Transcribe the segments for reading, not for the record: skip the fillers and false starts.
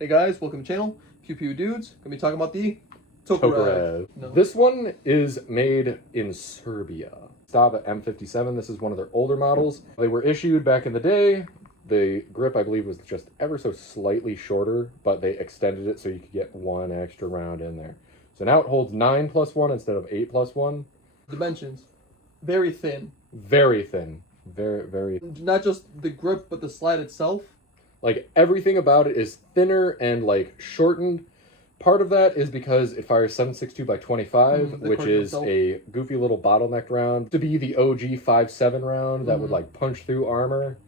Hey guys, welcome to the channel. Pew Pew Dudes. Gonna be talking about the Tokarev. No. This one is made in Serbia. Stop at m57. This is one of their older models. They were issued back in the day. The grip, I believe, was just ever so slightly shorter, but they extended it so you could get one extra round in there. So now it holds 9+1 instead of 8+1. Dimensions. Very thin. Very thin. Very. Not just the grip, but the slide itself. Like, everything about it is thinner and, like, shortened. Part of that is because it fires 7.62x25, which is a goofy little bottlenecked round. To be the OG m57 round that would, like, punch through armor.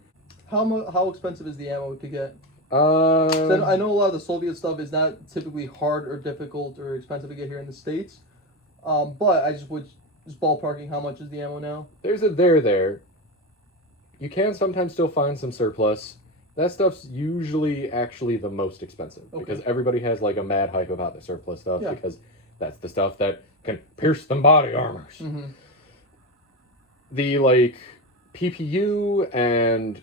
How expensive is the ammo to get? So I know a lot of the Soviet stuff is not typically hard or difficult or expensive to get here in the States. But I just ballparking, how much is the ammo now? There's a there. You can sometimes still find some surplus. That stuff's usually actually the most expensive because everybody has like a mad hype about the surplus stuff because that's the stuff that can pierce them body armors. Mm-hmm. The like PPU and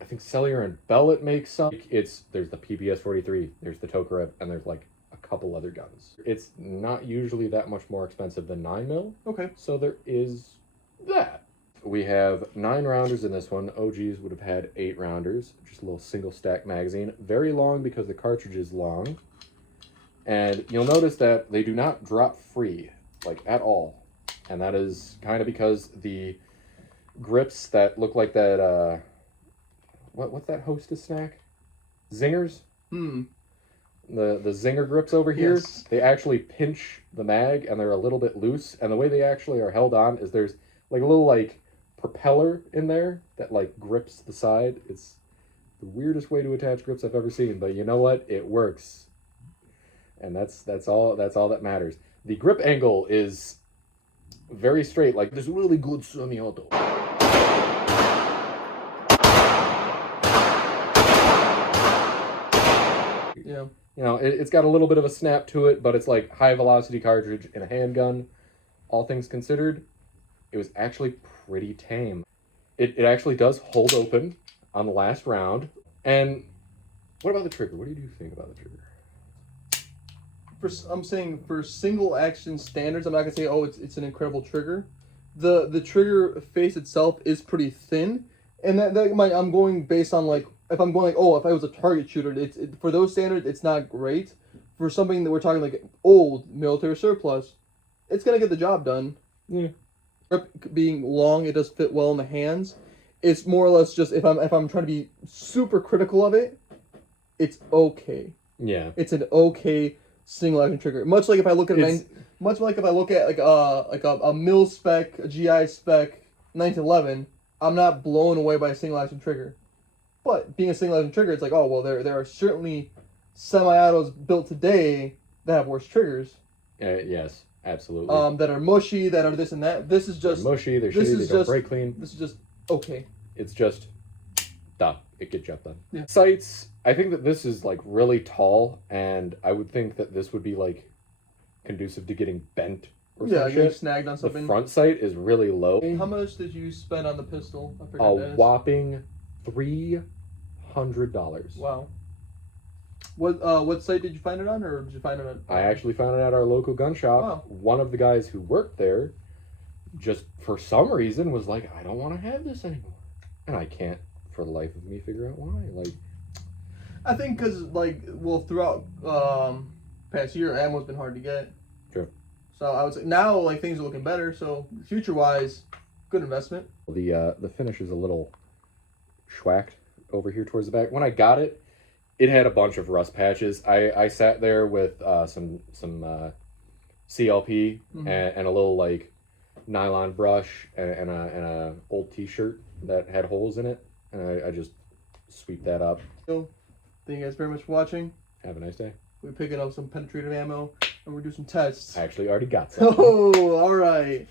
I think Cellular and Bellet makes some. There's the PBS-43, there's the Tokarev, and there's like a couple other guns. It's not usually that much more expensive than 9mm. Okay. So there is that. We have 9 rounders in this one. OGs would have had 8 rounders. Just a little single stack magazine. Very long because the cartridge is long. And you'll notice that they do not drop free, like at all. And that is kind of because the grips that look like that, what's that Hostess snack? Zingers? The Zinger grips over here, they actually pinch the mag and they're a little bit loose. And the way they actually are held on is there's like a little like propeller in there that like grips the side. It's the weirdest way to attach grips I've ever seen, but you know what? It works. And that's all that matters. The grip angle is very straight, like this really good semi-auto. Yeah. You know, it's got a little bit of a snap to it, but it's like high velocity cartridge in a handgun. All things considered, it was actually pretty tame. It actually does hold open on the last round. And what about the trigger? What do you think about the trigger? I'm saying for single action standards, I'm not gonna say it's an incredible trigger. The trigger face itself is pretty thin, and I'm going based on like if I'm going like if I was a target shooter, for those standards it's not great. For something that we're talking like old military surplus, it's gonna get the job done. Yeah. Grip being long, it does fit well in the hands. It's more or less just if I'm trying to be super critical of it, it's okay. Yeah. It's an okay single action trigger. Much like if I look at a mil spec, a GI spec 1911, I'm not blown away by a single action trigger. But being a single action trigger, it's like, oh well, there are certainly semi-autos built today that have worse triggers. Yes. Absolutely. That are mushy, that are this and that. This is just they're mushy. They're shitty. They don't break clean. This is just okay. It's just stop. It gets job done. Yeah. Sights. I think that this is like really tall, and I would think that this would be like conducive to getting bent or something. Getting snagged on something. The front sight is really low. How much did you spend on the pistol? I forgot to ask. Whopping $300. Wow. What site did you find it on, or did you find it on? I actually found it at our local gun shop. Wow. One of the guys who worked there, just for some reason, was like, "I don't want to have this anymore," and I can't, for the life of me, figure out why. Like, I think because throughout past year, ammo's been hard to get. True. So I would say now like things are looking better. So future wise, good investment. The finish is a little schwacked over here towards the back. When I got it, it had a bunch of rust patches. I sat there with some CLP and a little like nylon brush and a old t-shirt that had holes in it, and I just sweep that up. So, thank you guys very much for watching. Have a nice day. We're picking up some penetrative ammo and we're doing some tests. I actually already got some. Oh, all right.